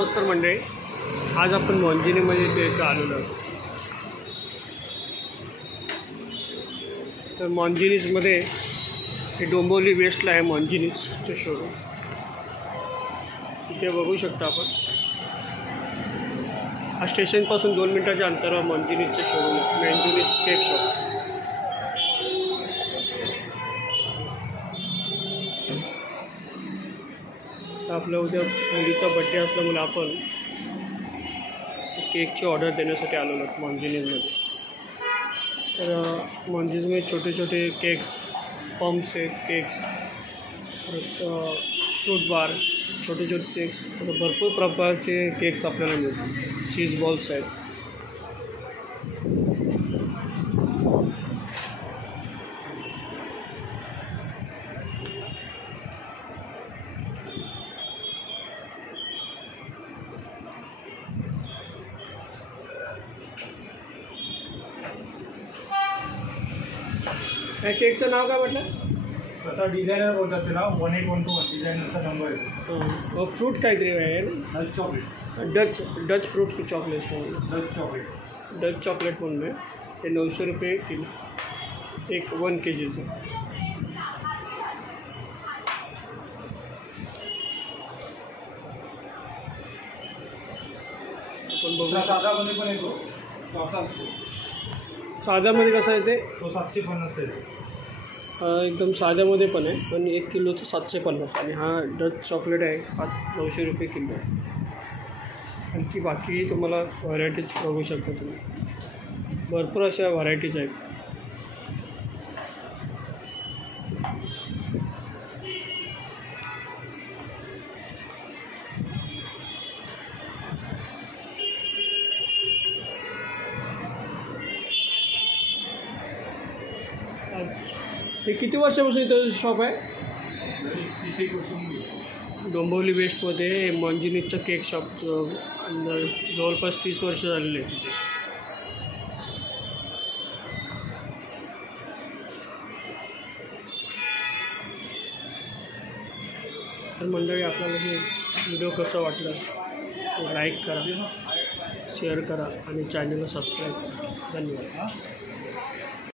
नमस्कार मंडळी, आज आपण मॉन्जिनीमध्ये ते आलेलो आहोत. तर मॉन्जिनीजमध्ये हे डोंबिवली वेस्टला आहे मॉन्जिनीजचं शोरूम. इथे बघू शकता आपण. हा स्टेशनपासून 2 मिनिटाच्या अंतरावर मॉन्जिनीजचं शोरूम आहे. मॉन्जिनीज केक शॉप. आपल्या उद्या मुलीचा बड्डे असल्यामुळे आपण केकची ऑर्डर देण्यासाठी आलो आहोत मॉन्जिनीजमध्ये. तर मॉन्जिनीजमध्ये छोटे छोटे केक्स, पम्प्स आहेत, केक्स, परत फ्रूट बार, छोटे छोटे केक्स, भरपूर प्रकारचे केक्स आपल्याला मिळतात. चीज बॉल्स आहेत. या केकचं नाव काय म्हटलं? आता डिझायनर बोलतात त्याला. 1812 डिझायनरचा नंबर आहे. फ्रूट काहीतरी आहे ना? Dutch chocolate. डच फ्रूट की chocolate Dutch chocolate. Dutch chocolate म्हणून आहे. ते 900 रुपये किलो, 1 kgचं. आपण बघू. साधामध्ये पण येतो, असा असतो. साध्यामध्ये कसं आहे ते? तो 750 आहे. एकदम साध्यामध्ये पण आहे, पण 1 किलोचं 750. आणि हा डच चॉकलेट आहे, हा 900 रुपये किलो आहे. आणखी बाकी तुम्हाला व्हरायटीज बघू शकता तुम्ही. भरपूर अशा व्हरायटीज आहेत. हे किती वर्षापासून इथं शॉप आहे? डोंबिवली वेस्टमध्ये मॉन्जिनीजचं केक शॉप जवळपास 30 वर्ष झालेले आहे. तर मंडळी, आपल्याला हे व्हिडिओ कसं वाटलं ते लाईक करा, शेअर करा आणि चॅनलला सबस्क्राईब करा. धन्यवाद.